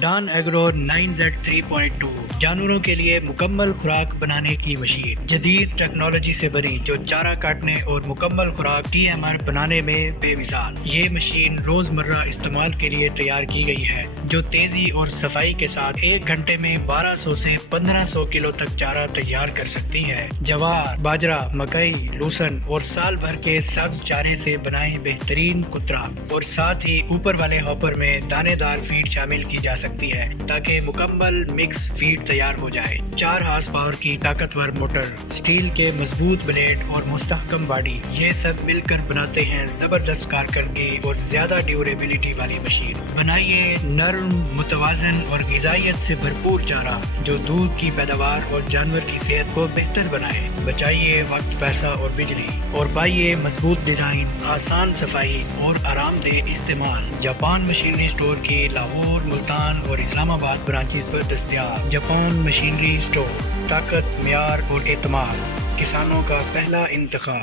Dawn agro 9Z3.2 جانوروں کے لیے مکمل خوراک بنانے کی مشین، جدید ٹیکنالوجی سے بنی جو چارہ کاٹنے اور مکمل خوراک TMR بنانے میں بے مثال۔ یہ مشین روزمرہ استعمال کے لیے تیار کی گئی ہے، جو تیزی اور صفائی کے ساتھ 1 گھنٹے میں 1200 سے 1500 کلو تک چارہ تیار کر سکتی ہے۔ جوار، باجرہ، مکئی، لوسن اور سال بھر کے سبز چارے سے بنائے بہترین کترا، اور ساتھ ہی اوپر والے ہاپر میں دانے دار فیڈ شامل کی جا سکتی ہے تاکہ مکمل مکس فیڈ تیار ہو جائے۔ 4 ہارس پاور کی طاقتور موٹر، سٹیل کے مضبوط بلیڈ اور مستحکم باڈی، یہ سب مل کر بناتے ہیں زبردست کارکردگی اور زیادہ ڈیوریبلٹی والی مشین۔ بنائیے نرم، متوازن اور غذائیت سے بھرپور چارہ جو دودھ کی پیداوار اور جانور کی صحت کو بہتر بنائے۔ بچائیے وقت، پیسہ اور بجلی، اور پائیے مضبوط ڈیزائن، آسان صفائی اور آرام دہ استعمال۔ جاپان مشینری اسٹور کی لاہور، ملتان اور اسلام آباد برانچز پر دستیاب۔ جاپان مشینری اسٹور، طاقت، معیار اور اعتماد، کسانوں کا پہلا انتخاب۔